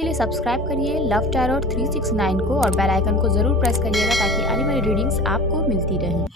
के लिए सब्सक्राइब करिए लव टैरोट 369 को और बेल आइकन को ज़रूर प्रेस करिएगा ताकि आने वाली रीडिंग्स आपको मिलती रहें।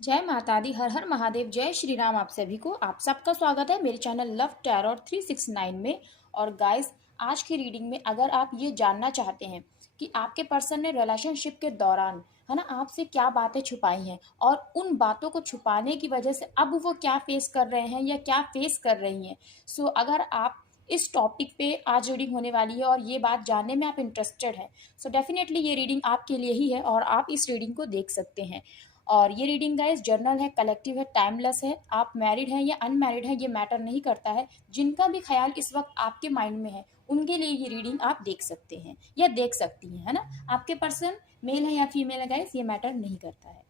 जय माता दी, हर हर महादेव, जय श्री राम। आप सभी को, आप सबका स्वागत है मेरे चैनल लव टैरोट 369 में। और गाइस, आज की रीडिंग में अगर आप ये जानना चाहते हैं कि आपके पर्सन ने रिलेशनशिप के दौरान है ना आपसे क्या बातें छुपाई हैं और उन बातों को छुपाने की वजह से अब वो क्या फेस कर रहे हैं या क्या फेस कर रही हैं, सो अगर आप इस टॉपिक पे आज रीडिंग होने वाली है और ये बात जानने में आप इंटरेस्टेड हैं, सो डेफिनेटली ये रीडिंग आपके लिए ही है और आप इस रीडिंग को देख सकते हैं। और ये रीडिंग गाइस जर्नल है, कलेक्टिव है, टाइमलेस है। आप मैरिड हैं या अनमैरिड हैं ये मैटर नहीं करता है। जिनका भी ख्याल इस वक्त आपके माइंड में है उनके लिए ये रीडिंग आप देख सकते हैं या देख सकती हैं, है ना। आपके पर्सन मेल है या फीमेल है गाइस ये मैटर नहीं करता है।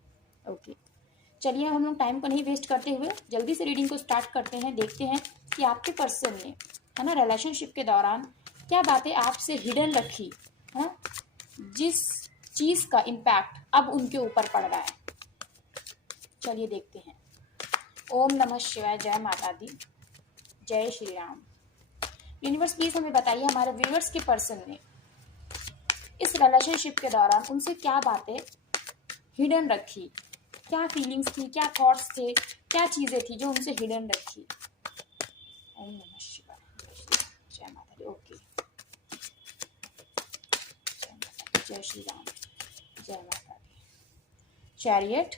ओके, चलिए हम लोग टाइम को नहीं वेस्ट करते हुए जल्दी से रीडिंग को स्टार्ट करते हैं। देखते हैं कि आपके पर्सन ने है ना रिलेशनशिप के दौरान क्या बातें आपसे हिडन रखी है, जिस चीज़ का इम्पैक्ट अब उनके ऊपर पड़ रहा है। चलिए देखते हैं। ओम नमः शिवाय, जय माता दी, जय श्री राम। यूनिवर्स प्लीज हमें बताइए हमारे व्यूअर्स के पर्सन ने इस रिलेशनशिप के दौरान उनसे क्या बातें हिडन रखी, क्या फीलिंग्स थी, क्या थॉट्स थे, क्या चीजें थी जो उनसे हिडन रखी। ओम नमः शिवाय, जय माता दी। ओके, जय श्री राम, जय माता दी। चैरियट,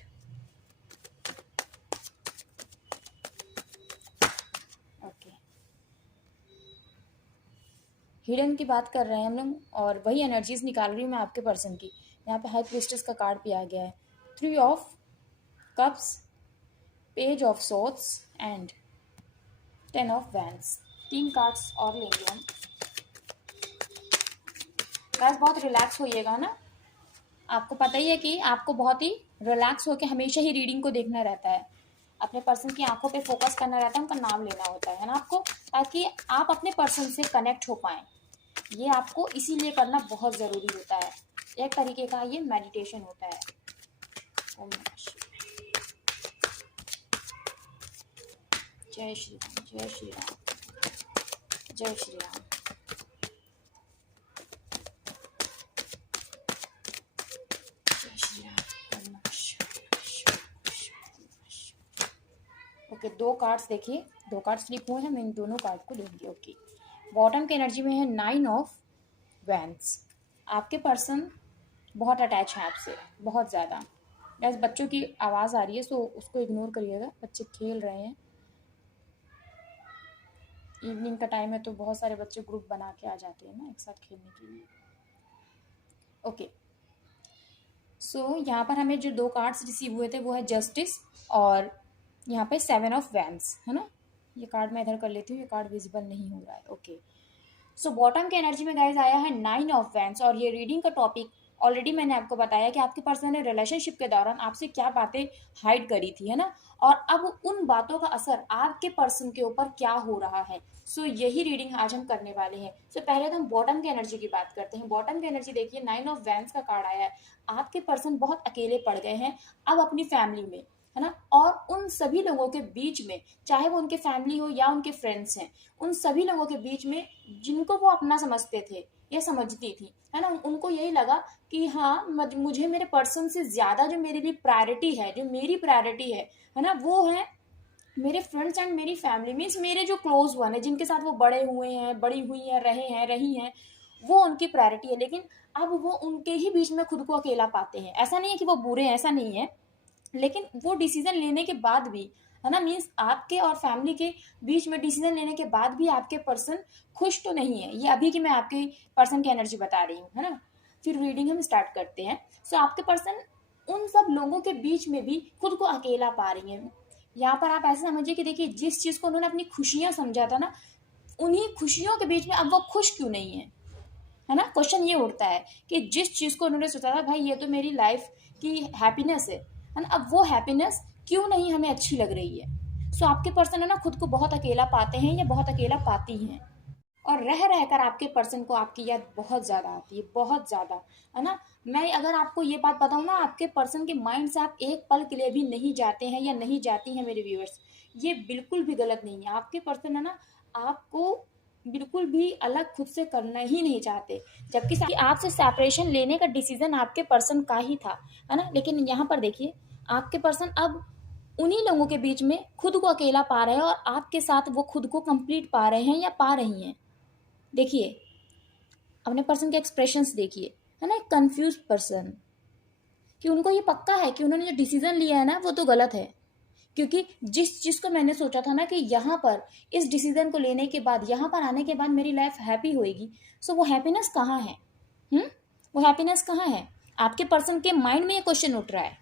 ओके, हिडन की बात कर रहे हैं हम लोग और वही एनर्जीज निकाल रही हूँ मैं आपके पर्सन की। यहाँ पे हाई प्रीस्टेस का कार्ड भी आ गया है, 3 of cups, page of swords and 10 of wands. 3 cards और लेंगे हम। गाइस बहुत रिलैक्स होइएगा ना, आपको पता ही है कि आपको बहुत ही रिलैक्स होकर हमेशा ही रीडिंग को देखना रहता है, अपने पर्सन की आंखों पे फोकस करना रहता है, उनका नाम लेना होता है ना आपको, ताकि आप अपने पर्सन से कनेक्ट हो पाएं। ये आपको इसीलिए करना बहुत ज़रूरी होता है, एक तरीके का ये मेडिटेशन होता है। ओम नमः शिवाय, जय श्री राम, जय श्री राम, जय श्री राम। ओके, 2 कार्ड्स देखिए, 2 कार्ड्स फ्लिप हुए हैं, हम इन दोनों कार्ड को लेंगे। ओके, बॉटम की एनर्जी में है 9 ऑफ वैंड्स। आपके पर्सन बहुत अटैच है आपसे, बहुत ज़्यादा। बस बच्चों की आवाज़ आ रही है सो उसको इग्नोर करिएगा, बच्चे खेल रहे हैं। इवनिंग का टाइम है तो बहुत सारे बच्चे ग्रुप बना के आ जाते हैं ना एक साथ खेलने के लिए। ओके, सो यहाँ पर हमें जो 2 कार्ड्स रिसीव हुए थे वो है जस्टिस और यहाँ पे 7 ऑफ वैंड्स, है ना। ये कार्ड मैं इधर कर लेती हूँ, ये कार्ड विजिबल नहीं हो रहा है। ओके, सो बॉटम के एनर्जी में गाइज आया है 9 ऑफ वैंड्स और ये रीडिंग का टॉपिक ऑलरेडी मैंने आपको बताया कि आपके पर्सन ने रिलेशनशिप के दौरान आपसे क्या बातें हाइड करी थी, है ना, और अब उन बातों का असर आपके पर्सन के ऊपर क्या हो रहा है। सो यही रीडिंग आज हम करने वाले हैं। सो पहले तो हम बॉटम की एनर्जी की बात करते हैं। बॉटम की एनर्जी देखिए, 9 ऑफ वैंड्स का कार्ड आया है। आपके पर्सन बहुत अकेले पड़ गए हैं अब अपनी फैमिली में, है ना, और उन सभी लोगों के बीच में, चाहे वो उनके फैमिली हो या उनके फ्रेंड्स हैं, उन सभी लोगों के बीच में जिनको वो अपना समझते थे या समझती थी, है ना, उनको यही लगा कि हाँ मुझे मेरे पर्सन से ज़्यादा जो मेरे लिए प्रायोरिटी है, जो मेरी प्रायोरिटी है ना, वो है मेरे फ्रेंड्स एंड मेरी फैमिली। मीन्स मेरे जो क्लोज वन है, जिनके साथ वो बड़े हुए हैं, बड़ी हुई हैं, रही हैं, वो उनकी प्रायोरिटी है। लेकिन अब वो उनके ही बीच में खुद को अकेला पाते हैं। ऐसा नहीं है कि वो बुरे हैं, ऐसा नहीं है, लेकिन वो डिसीजन लेने के बाद भी, है ना, मीन्स आपके और फैमिली के बीच में डिसीजन लेने के बाद भी आपके पर्सन खुश तो नहीं है। ये अभी की मैं आपके पर्सन की एनर्जी बता रही हूँ, है ना। फिर रीडिंग हम स्टार्ट करते हैं। सो आपके पर्सन उन सब लोगों के बीच में भी खुद को अकेला पा रही हैं। यहाँ पर आप ऐसे समझिए कि देखिए, जिस चीज़ को उन्होंने अपनी खुशियाँ समझा था ना, उन्हीं खुशियों के बीच में अब वो खुश क्यों नहीं है ना। क्वेश्चन ये उठता है कि जिस चीज़ को उन्होंने सोचा था भाई ये तो मेरी लाइफ की हैप्पीनेस है ना, अब वो हैप्पीनेस क्यों नहीं हमें अच्छी लग रही है। सो आपके पर्सन है ना खुद को बहुत अकेला पाते हैं या बहुत अकेला पाती हैं, और रह रहकर आपके पर्सन को आपकी याद बहुत ज़्यादा आती है, बहुत ज़्यादा, है ना। मैं अगर आपको ये बात बताऊँ ना, आपके पर्सन के माइंड से आप एक पल के लिए भी नहीं जाते हैं या नहीं जाती हैं मेरे व्यूअर्स, ये बिल्कुल भी गलत नहीं है। आपके पर्सन है ना आपको बिल्कुल भी अलग खुद से करना ही नहीं चाहते, जबकि आपसे सेपरेशन लेने का डिसीजन आपके पर्सन का ही था, है ना। लेकिन यहाँ पर देखिए, आपके पर्सन अब उन्हीं लोगों के बीच में खुद को अकेला पा रहे हैं और आपके साथ वो खुद को कंप्लीट पा रहे हैं या पा रही हैं। देखिए, अपने पर्सन के एक्सप्रेशंस देखिए, है ना, एक कंफ्यूज पर्सन, कि उनको ये पक्का है कि उन्होंने जो डिसीजन लिया है ना वो तो गलत है, क्योंकि जिस चीज को मैंने सोचा था ना कि यहाँ पर इस डिसीजन को लेने के बाद, यहाँ पर आने के बाद मेरी लाइफ हैप्पी होएगी, सो वो हैप्पीनेस कहाँ है? वो हैप्पीनेस कहाँ है? आपके पर्सन के माइंड में ये क्वेश्चन उठ रहा है।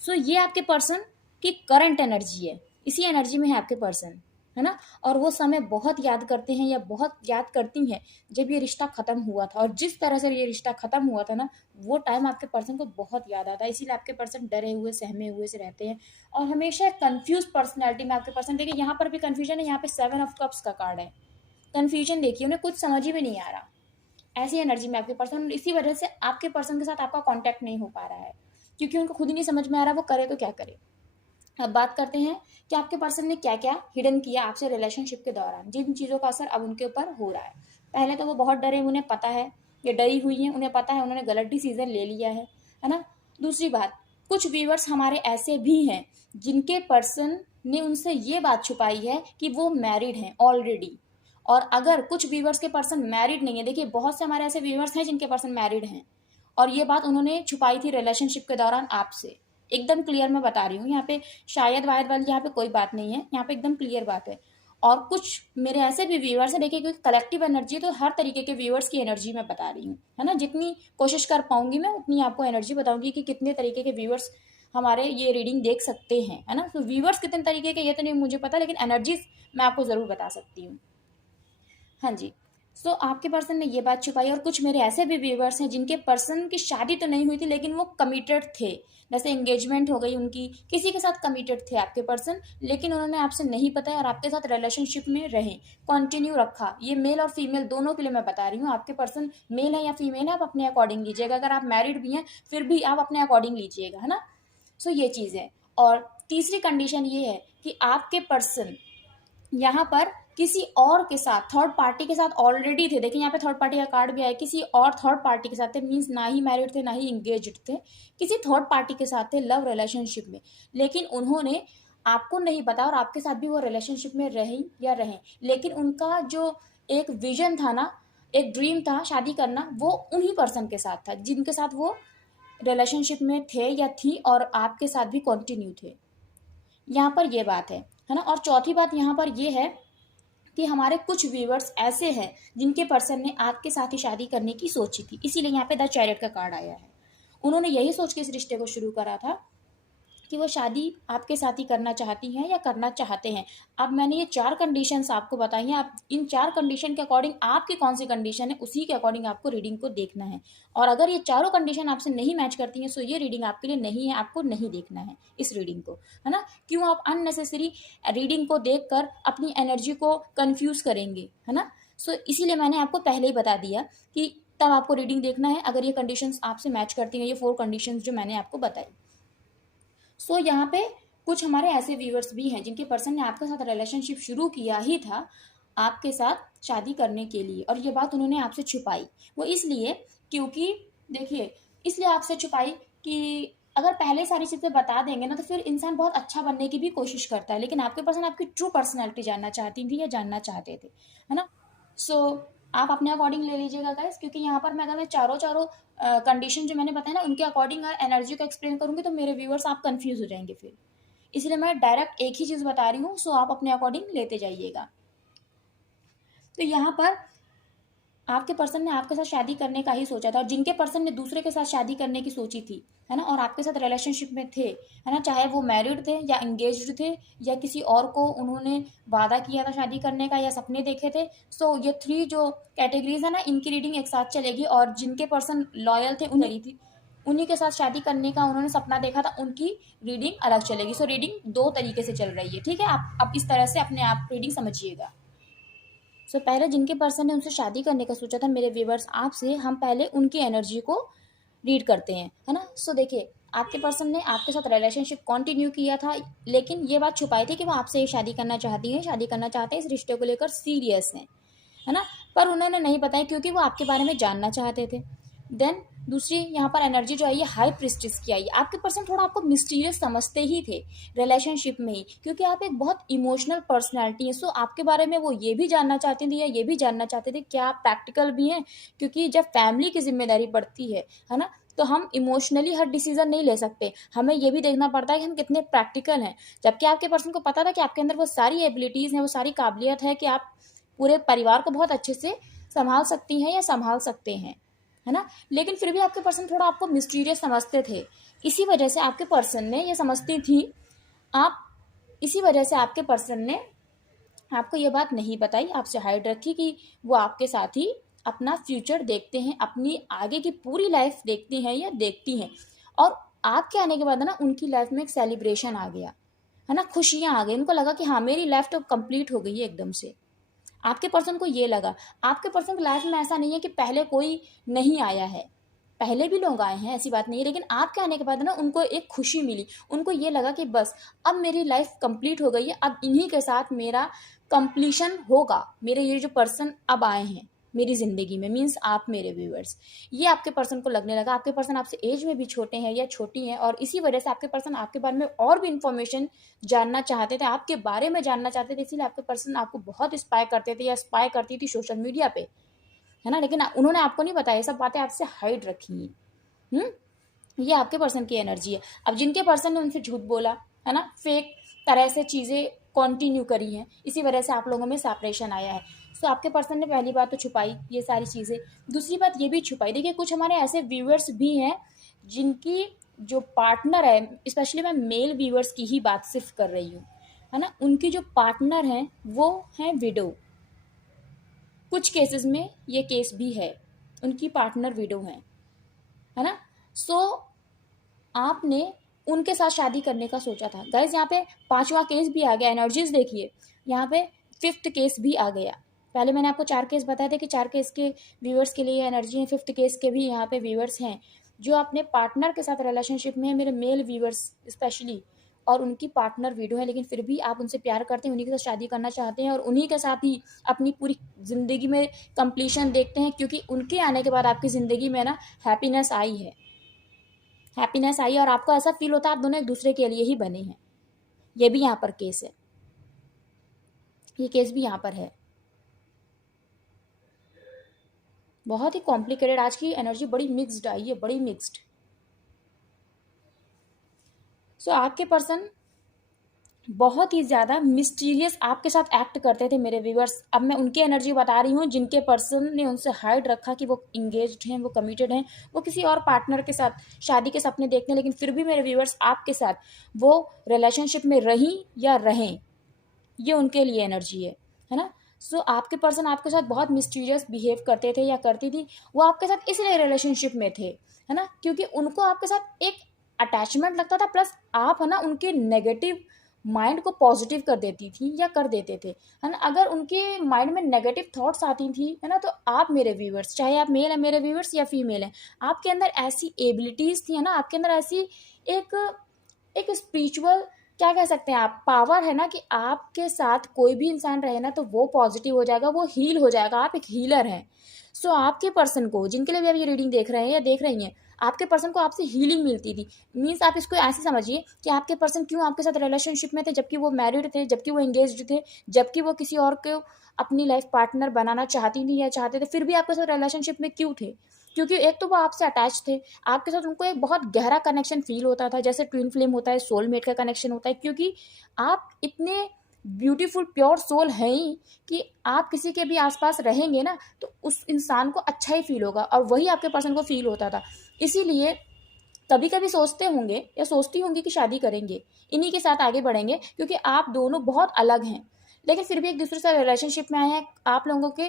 सो ये आपके पर्सन की करंट एनर्जी है, इसी एनर्जी में है आपके पर्सन, है ना। और वो समय बहुत याद करते हैं या बहुत याद करती हैं जब ये रिश्ता खत्म हुआ था, और जिस तरह से ये रिश्ता खत्म हुआ था ना, वो टाइम आपके पर्सन को बहुत याद आता है। इसीलिए आपके पर्सन डरे हुए सहमे हुए से रहते हैं, और हमेशा कंफ्यूज पर्सनैलिटी में आपके पर्सन। देखिए, यहाँ पर भी कंफ्यूजन है, यहाँ पे 7 ऑफ कप्स का कार्ड है। कंफ्यूजन देखिए, उन्हें कुछ समझ ही में नहीं आ रहा, ऐसी एनर्जी में आपके पर्सन। इसी वजह से आपके पर्सन के साथ आपका कांटेक्ट नहीं हो पा रहा है, क्योंकि उनको खुद ही नहीं समझ में आ रहा वो करे तो क्या करे। अब बात करते हैं कि आपके पर्सन ने क्या क्या हिडन किया आपसे रिलेशनशिप के दौरान, जिन चीज़ों का असर अब उनके ऊपर हो रहा है। पहले तो वो बहुत डरे, उन्हें पता है, ये डरी हुई हैं, उन्हें पता है उन्होंने गलत डिसीजन ले लिया है ना। दूसरी बात, कुछ व्यूअर्स हमारे ऐसे भी हैं जिनके पर्सन ने उनसे ये बात छुपाई है कि वो मैरिड हैं ऑलरेडी। और अगर कुछ व्यूअर्स के पर्सन मैरिड नहीं है, देखिए बहुत से हमारे ऐसे व्यूअर्स हैं जिनके पर्सन मैरिड हैं, और ये बात उन्होंने छुपाई थी रिलेशनशिप के दौरान आपसे। एकदम क्लियर मैं बता रही हूँ, यहाँ पे शायद वायद वाली यहाँ पे कोई बात नहीं है, यहाँ पे एकदम क्लियर बात है। और कुछ मेरे ऐसे भी व्यूअर्स हैं, देखिए क्योंकि कलेक्टिव एनर्जी है तो हर तरीके के व्यूअर्स की एनर्जी मैं बता रही हूँ, है ना। जितनी कोशिश कर पाऊंगी मैं उतनी आपको एनर्जी बताऊंगी कि कितने तरीके के व्यूअर्स हमारे ये रीडिंग देख सकते हैं, है ना। तो व्यूअर्स कितने तरीके के ये तो नहीं मुझे पता, लेकिन एनर्जीज मैं आपको जरूर बता सकती हूँ। हाँ जी। सो आपके पर्सन ने ये बात छुपाई, और कुछ मेरे ऐसे भी व्यूवर्स हैं जिनके पर्सन की शादी तो नहीं हुई थी लेकिन वो कमिटेड थे, जैसे एंगेजमेंट हो गई उनकी, किसी के साथ कमिटेड थे आपके पर्सन, लेकिन उन्होंने आपसे नहीं बताया और आपके साथ रिलेशनशिप में रहे, कंटिन्यू रखा। ये मेल और फीमेल दोनों के लिए मैं बता रही हूँ, आपके पर्सन मेल है या फीमेल है आप अपने अकॉर्डिंग लीजिएगा। अगर आप मैरिड भी हैं फिर भी आप अपने अकॉर्डिंग लीजिएगा, है ना। सो ये चीज़ है। और तीसरी कंडीशन ये है कि आपके पर्सन यहाँ पर किसी और के साथ, थर्ड पार्टी के साथ ऑलरेडी थे। देखिए यहाँ पे थर्ड पार्टी का कार्ड भी आया, किसी और थर्ड पार्टी के साथ थे, मीन्स ना ही मैरिड थे ना ही इंगेज्ड थे, किसी थर्ड पार्टी के साथ थे लव रिलेशनशिप में। लेकिन उन्होंने आपको नहीं पता और आपके साथ भी वो रिलेशनशिप में रही या रहे, लेकिन उनका जो एक विजन था ना, एक ड्रीम था शादी करना, वो उन्हीं पर्सन के साथ था जिनके साथ वो रिलेशनशिप में थे या थी, और आपके साथ भी कंटिन्यू थे। यहाँ पर ये बात है ना। और चौथी बात यहाँ पर ये है कि हमारे कुछ व्यूवर्स ऐसे हैं जिनके पर्सन ने आपके साथ ही शादी करने की सोची थी, इसीलिए यहाँ पे द चैरियट का कार्ड आया है। उन्होंने यही सोच के इस रिश्ते को शुरू करा था कि वो शादी आपके साथ ही करना चाहती हैं या करना चाहते हैं। अब मैंने ये 4 कंडीशंस आपको बताई हैं, आप इन 4 कंडीशन के अकॉर्डिंग आपकी कौन सी कंडीशन है उसी के अकॉर्डिंग आपको रीडिंग को देखना है। और अगर ये चारों कंडीशन आपसे नहीं मैच करती हैं, सो ये रीडिंग आपके लिए नहीं है, आपको नहीं देखना है इस रीडिंग को, है ना। क्यों आप अननेसेसरी रीडिंग को देख कर अपनी एनर्जी को कन्फ्यूज करेंगे, है ना। सो इसीलिए मैंने आपको पहले ही बता दिया कि तब आपको रीडिंग देखना है अगर ये कंडीशंस आपसे मैच करती हैं, ये 4 कंडीशंस जो मैंने आपको बताई। सो यहाँ पे कुछ हमारे ऐसे व्यूअर्स भी हैं जिनके पर्सन ने आपके साथ रिलेशनशिप शुरू किया ही था आपके साथ शादी करने के लिए, और ये बात उन्होंने आपसे छुपाई। वो इसलिए क्योंकि देखिए, इसलिए आपसे छुपाई कि अगर पहले सारी चीज़ें बता देंगे ना तो फिर इंसान बहुत अच्छा बनने की भी कोशिश करता है, लेकिन आपके पर्सन आपकी ट्रू पर्सनैलिटी जानना चाहती थी या जानना चाहते थे, है ना। सो आप अपने अकॉर्डिंग ले लीजिएगा गाइस, क्योंकि यहाँ पर मैं अगर मैं चारों चारों कंडीशन जो मैंने बताया ना उनके अकॉर्डिंग एनर्जी को एक्सप्लेन करूंगी तो मेरे व्यूअर्स आप कंफ्यूज हो जाएंगे फिर, इसलिए मैं डायरेक्ट एक ही चीज़ बता रही हूँ। सो आप अपने अकॉर्डिंग लेते जाइएगा। तो यहाँ पर आपके पर्सन ने आपके साथ शादी करने का ही सोचा था, और जिनके पर्सन ने दूसरे के साथ शादी करने की सोची थी, है ना, और आपके साथ रिलेशनशिप में थे, है ना, चाहे वो मैरिड थे या एंगेज्ड थे या किसी और को उन्होंने वादा किया था शादी करने का या सपने देखे थे। सो ये 3 जो कैटेगरीज है ना, इनकी रीडिंग एक साथ चलेगी, और जिनके पर्सन लॉयल थे उन्हीं थी, उन्हीं के साथ शादी करने का उन्होंने सपना देखा था, उनकी रीडिंग अलग चलेगी। सो रीडिंग 2 तरीके से चल रही है, ठीक है। आप अब इस तरह से अपने आप रीडिंग समझिएगा। सो पहले जिनके पर्सन ने उनसे शादी करने का सोचा था मेरे व्यूवर्स आपसे, हम पहले उनकी एनर्जी को रीड करते हैं, है ना। सो देखिए, आपके पर्सन ने आपके साथ रिलेशनशिप कंटिन्यू किया था, लेकिन ये बात छुपाई थी कि वो आपसे शादी करना चाहती हैं, शादी करना चाहते हैं, इस रिश्ते को लेकर सीरियस हैं, है ना, पर उन्होंने नहीं बताया क्योंकि वो आपके बारे में जानना चाहते थे। देन दूसरी यहाँ पर एनर्जी जो आई है हाई प्रिस्टिस की आई है। आपके पर्सन थोड़ा आपको मिस्टीरियस समझते ही थे रिलेशनशिप में ही, क्योंकि आप एक बहुत इमोशनल पर्सनैलिटी है। सो आपके बारे में वो ये भी जानना चाहती थी या ये भी जानना चाहते थे क्या आप प्रैक्टिकल भी हैं, क्योंकि जब फैमिली की जिम्मेदारी पड़ती है ना, तो हम इमोशनली हर डिसीजन नहीं ले सकते, हमें ये भी देखना पड़ता है कि हम कितने प्रैक्टिकल हैं। जबकि आपके पर्सन को पता था कि आपके अंदर वो सारी एबिलिटीज़ हैं, वो सारी काबिलियत है कि आप पूरे परिवार को बहुत अच्छे से संभाल सकती हैं या संभाल सकते हैं, है ना। लेकिन फिर भी आपके पर्सन थोड़ा आपको मिस्टीरियस समझते थे। इसी वजह से आपके पर्सन ने ये समझती थी आप इसी वजह से आपके पर्सन ने आपको ये बात नहीं बताई, आपसे हाइड रखी कि वो आपके साथ ही अपना फ्यूचर देखते हैं, अपनी आगे की पूरी लाइफ देखते हैं या देखती हैं। और आपके आने के बाद ना उनकी लाइफ में एक सेलिब्रेशन आ गया, है ना, खुशियाँ आ गई। उनको लगा कि हाँ मेरी लाइफ तो कंप्लीट हो गई है एकदम से। आपके पर्सन को ये लगा। आपके पर्सन की लाइफ में ऐसा नहीं है कि पहले कोई नहीं आया है, पहले भी लोग आए हैं, ऐसी बात नहीं है, लेकिन आपके आने के बाद ना उनको एक खुशी मिली। उनको ये लगा कि बस अब मेरी लाइफ कंप्लीट हो गई है, अब इन्हीं के साथ मेरा कंप्लीशन होगा। मेरे ये जो पर्सन अब आए हैं मेरी ज़िंदगी में, मीन्स आप मेरे व्यूअर्स, ये आपके पर्सन को लगने लगा। आपके पर्सन आपसे एज में भी छोटे हैं या छोटी हैं, और इसी वजह से आपके पर्सन आपके बारे में और भी इंफॉर्मेशन जानना चाहते थे, आपके बारे में जानना चाहते थे। इसीलिए आपके पर्सन आपको बहुत स्पाई करते थे या स्पाई करती थी सोशल मीडिया पे, है ना। लेकिन उन्होंने आपको नहीं बताया, ये सब बातें आपसे हाइड रखी हैं। ये आपके पर्सन की एनर्जी है। अब जिनके पर्सन ने उनसे झूठ बोला, है ना, फेक तरह से चीज़ें कंटिन्यू करी हैं, इसी वजह से आप लोगों में सेपरेशन आया है। सो आपके पर्सन ने पहली बात तो छुपाई ये सारी चीज़ें, दूसरी बात ये भी छुपाई। देखिए कुछ हमारे ऐसे व्यूअर्स भी हैं जिनकी जो पार्टनर है, स्पेशली मैं मेल व्यूअर्स की ही बात सिर्फ कर रही हूँ, है ना, उनकी जो पार्टनर हैं वो हैं विडो। कुछ केसेस में ये केस भी है, उनकी पार्टनर विडो है ना। सो आपने उनके साथ शादी करने का सोचा था। गाइज यहाँ पे पांचवा केस भी आ गया, एनर्जीज देखिए, यहाँ पे फिफ्थ केस भी आ गया। पहले मैंने आपको 4 केस बताए थे कि 4 केस के व्यूअर्स के लिए एनर्जी है, फिफ्थ केस के भी यहाँ पे व्यूअर्स हैं जो अपने पार्टनर के साथ रिलेशनशिप में है, मेरे मेल व्यूअर्स स्पेशली, और उनकी पार्टनर विडो है, लेकिन फिर भी आप उनसे प्यार करते हैं, उन्हीं के साथ शादी करना चाहते हैं और उन्हीं के साथ ही अपनी पूरी ज़िंदगी में कंप्लीशन देखते हैं, क्योंकि उनके आने के बाद आपकी ज़िंदगी में ना हैप्पीनेस आई है, हैप्पीनेस आई, और आपको ऐसा फील होता है आप दोनों एक दूसरे के लिए ही बने हैं। ये भी यहाँ पर केस है, ये केस भी यहाँ पर है। बहुत ही कॉम्प्लिकेटेड, आज की एनर्जी बड़ी मिक्स्ड आई है, बड़ी मिक्स्ड। सो आपके पर्सन बहुत ही ज़्यादा मिस्टीरियस आपके साथ एक्ट करते थे मेरे व्यूअर्स। अब मैं उनकी एनर्जी बता रही हूँ जिनके पर्सन ने उनसे हाइड रखा कि वो इंगेज्ड हैं, वो कमिटेड हैं, वो किसी और पार्टनर के साथ शादी के सपने देखते हैं, लेकिन फिर भी मेरे व्यूअर्स आपके साथ वो रिलेशनशिप में रहीं या रहें, ये उनके लिए एनर्जी है ना। सो आपके पर्सन आपके साथ बहुत मिस्टीरियस बिहेव करते थे या करती थी। वो आपके साथ इसलिए रिलेशनशिप में थे, है ना, क्योंकि उनको आपके साथ एक अटैचमेंट लगता था, प्लस आप है ना उनके नेगेटिव माइंड को पॉजिटिव कर देती थी या कर देते थे, है ना। अगर उनके माइंड में नेगेटिव थॉट्स आती थी, है ना, तो आप मेरे व्यूअर्स, चाहे आप मेल है मेरे व्यूअर्स या फीमेल हैं, आपके अंदर ऐसी एबिलिटीज़ थी, है ना, आपके अंदर ऐसी एक एक स्पिरिचुअल क्या कह सकते हैं आप, पावर है ना, कि आपके साथ कोई भी इंसान रहे ना तो वो पॉजिटिव हो जाएगा, वो हील हो जाएगा, आप एक हीलर हैं। सो आपके पर्सन को, जिनके लिए भी आप ये रीडिंग देख रहे हैं या देख रही हैं, आपके पर्सन को आपसे हीलिंग मिलती थी। मीन्स आप इसको ऐसे समझिए कि आपके पर्सन क्यों आपके साथ रिलेशनशिप में थे, जबकि वो मैरिड थे, जबकि वो एंगेज्ड थे, जबकि वो किसी और को अपनी लाइफ पार्टनर बनाना चाहती थी या चाहते थे, फिर भी आपके साथ रिलेशनशिप में क्यों थे? क्योंकि एक तो वो आपसे अटैच थे, आपके साथ उनको एक बहुत गहरा कनेक्शन फील होता था, जैसे ट्विन फ्लेम होता है, सोलमेट का कनेक्शन होता है, क्योंकि आप इतने ब्यूटीफुल प्योर सोल हैं ही कि आप किसी के भी आसपास रहेंगे ना तो उस इंसान को अच्छा ही फील होगा, और वही आपके पर्सन को फील होता था। इसीलिए कभी कभी सोचते होंगे या सोचती होंगी कि शादी करेंगे, इन्हीं के साथ आगे बढ़ेंगे, क्योंकि आप दोनों बहुत अलग हैं, लेकिन फिर भी एक दूसरे से रिलेशनशिप में आए हैं। आप लोगों के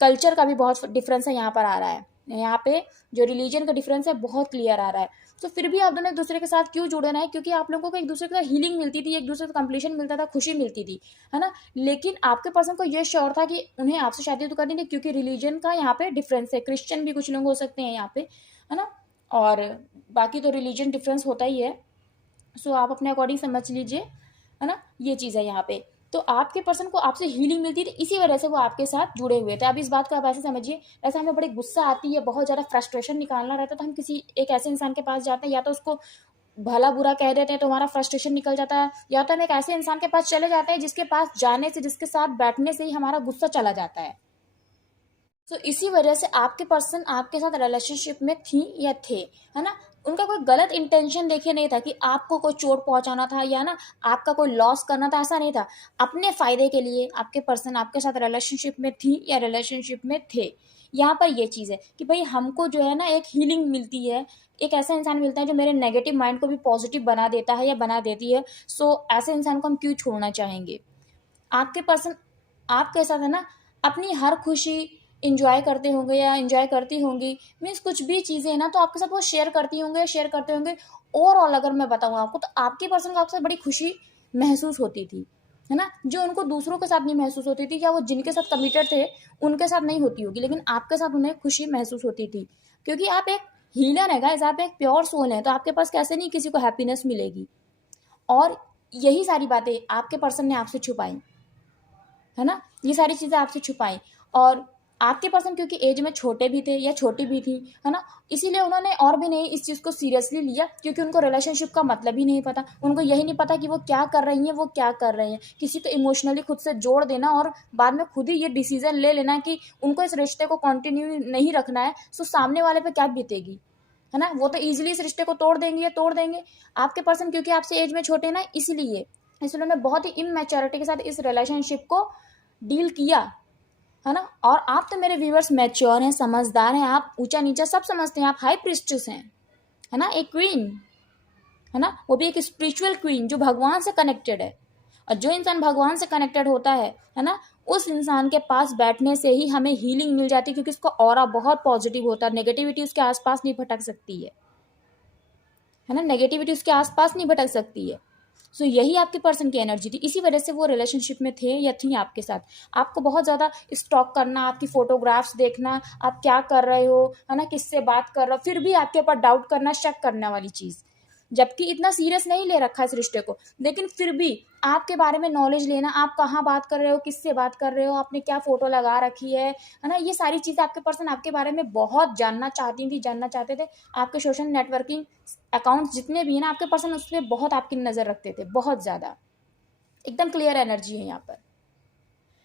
कल्चर का भी बहुत डिफरेंस है यहाँ पर आ रहा है, यहाँ पे जो रिलीजन का डिफरेंस है बहुत क्लियर आ रहा है। तो फिर भी आप दोनों एक दूसरे के साथ क्यों जुड़े रहे? क्योंकि आप लोगों को एक दूसरे के साथ हीलिंग मिलती थी, एक दूसरे का कंप्लीशन मिलता था, खुशी मिलती थी, है ना। लेकिन आपके पर्सन को ये श्योर था कि उन्हें आपसे शादी तो करनी थी, क्योंकि रिलीजन का यहाँ पे डिफरेंस है, क्रिश्चियन भी कुछ लोग हो सकते हैं यहाँ पे, है ना, और बाकी तो रिलीजन डिफरेंस होता ही है। सो आप अपने अकॉर्डिंग समझ लीजिए, है ना, ये चीज़ है यहाँ पे। तो आपके पर्सन को आपसे हीलिंग मिलती थी, इसी वजह से वो आपके साथ जुड़े हुए थे। अब इस बात को आप ऐसे समझिए, जैसे हमें बड़ी गुस्सा आती है, बहुत ज़्यादा फ्रस्ट्रेशन निकालना रहता है, तो हम किसी एक ऐसे इंसान के पास जाते हैं, या तो उसको भला बुरा कह देते हैं तो हमारा फ्रस्ट्रेशन निकल जाता है, या तो हम एक ऐसे इंसान के पास चले जाते हैं जिसके पास जाने से, जिसके साथ बैठने से ही हमारा गुस्सा चला जाता है। तो इसी वजह से आपके पर्सन आपके साथ रिलेशनशिप में थी या थे, है ना। उनका कोई गलत इंटेंशन देखे नहीं था कि आपको कोई चोट पहुंचाना था या ना आपका कोई लॉस करना था, ऐसा नहीं था। अपने फायदे के लिए आपके पर्सन आपके साथ रिलेशनशिप में थी या रिलेशनशिप में थे। यहाँ पर ये चीज़ है कि भाई हमको जो है ना एक हीलिंग मिलती है, एक ऐसा इंसान मिलता है जो मेरे नेगेटिव माइंड को भी पॉजिटिव बना देता है या बना देती है। सो ऐसे इंसान को हम क्यों छोड़ना चाहेंगे। आपके पर्सन आपके साथ है ना अपनी हर खुशी इंजॉय करते होंगे या इंजॉय करती होंगी, मीन्स कुछ भी चीज़ें हैं ना तो आपके साथ वो शेयर करती होंगे या शेयर करते होंगे। ओवरऑल अगर मैं बताऊँ आपको, तो आपके पर्सन को आपके साथ बड़ी खुशी महसूस होती थी, है ना, जो उनको दूसरों के साथ नहीं महसूस होती थी, या वो जिनके साथ कमिटेड थे उनके साथ नहीं होती होगी, लेकिन आपके साथ उन्हें खुशी महसूस होती थी। क्योंकि आप एक हीलर है गाइस, आप एक प्योर सोल है, तो आपके पास कैसे नहीं किसी को हैप्पीनेस मिलेगी। और यही सारी बातें आपके पर्सन ने आपसे छुपाई, है ना, ये सारी चीज़ें आपसे छुपाई। और आपके पर्सन क्योंकि एज में छोटे भी थे या छोटी भी थी, है ना, इसीलिए उन्होंने और भी नहीं इस चीज़ को सीरियसली लिया, क्योंकि उनको रिलेशनशिप का मतलब ही नहीं पता। उनको यही नहीं पता कि वो क्या कर रही हैं, वो क्या कर रहे हैं। किसी को इमोशनली खुद से जोड़ देना और बाद में खुद ही ये डिसीजन ले लेना कि उनको इस रिश्ते को कंटिन्यू नहीं रखना है, सो सामने वाले पे क्या बीतेगी, है ना। वो तो ईजिली इस रिश्ते को तोड़ देंगे या तोड़ देंगे। आपके पर्सन क्योंकि आपसे एज में छोटे ना, इसलिए उन्होंने बहुत ही इमेच्योरिटी के साथ इस रिलेशनशिप को डील किया, है ना। और आप तो मेरे व्यूअर्स मैच्योर हैं, समझदार हैं, आप ऊंचा नीचा सब समझते हैं, आप हाई प्रीस्टेस हैं, है ना, एक क्वीन, है ना, वो भी एक स्पिरिचुअल क्वीन जो भगवान से कनेक्टेड है। और जो इंसान भगवान से कनेक्टेड होता है ना, उस इंसान के पास बैठने से ही हमें हीलिंग मिल जाती है, क्योंकि उसका ऑरा बहुत पॉजिटिव होता है, नेगेटिविटी उसके आसपास नहीं भटक सकती है ना, नेगेटिविटी उसके आसपास नहीं भटक सकती है। सो यही आपके पर्सन की एनर्जी थी, इसी वजह से वो रिलेशनशिप में थे या थी आपके साथ। आपको बहुत ज़्यादा स्टॉक करना, आपकी फोटोग्राफ्स देखना, आप क्या कर रहे हो, है ना, किससे बात कर रहे हो, फिर भी आपके ऊपर डाउट करना, शक करने वाली चीज़, जबकि इतना सीरियस नहीं ले रखा इस रिश्ते को, लेकिन फिर भी आपके बारे में नॉलेज लेना, आप कहाँ बात कर रहे हो, किससे बात कर रहे हो, आपने क्या फोटो लगा रखी है ना, ये सारी चीज़ें आपके पर्सन आपके बारे में बहुत जानना चाहती थी, जानना चाहते थे। आपके सोशल नेटवर्किंग अकाउंट्स जितने भी हैं ना, आपके पर्सन उस पर बहुत आपकी नज़र रखते थे, बहुत ज़्यादा, एकदम क्लियर एनर्जी है यहाँ पर,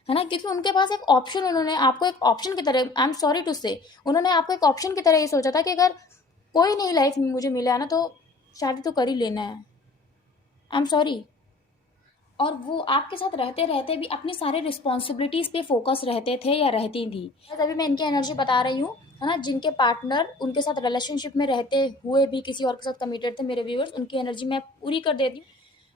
है ना। क्योंकि उनके पास एक ऑप्शन, उन्होंने आपको एक ऑप्शन की तरह, आई एम सॉरी टू से, उन्होंने आपको एक ऑप्शन की तरह ये सोचा था कि अगर कोई नहीं लाइफ में मुझे मिला ना, तो शादी तो कर ही लेना है, आई एम सॉरी। और वो आपके साथ रहते रहते भी अपनी सारी रिस्पॉन्सिबिलिटीज़ पे फोकस रहते थे या रहती थी। अभी मैं इनकी एनर्जी बता रही हूँ, है ना, जिनके पार्टनर उनके साथ रिलेशनशिप में रहते हुए भी किसी और के साथ कमिटेड थे, मेरे व्यूअर्स, उनकी एनर्जी मैं पूरी कर देती हूँ,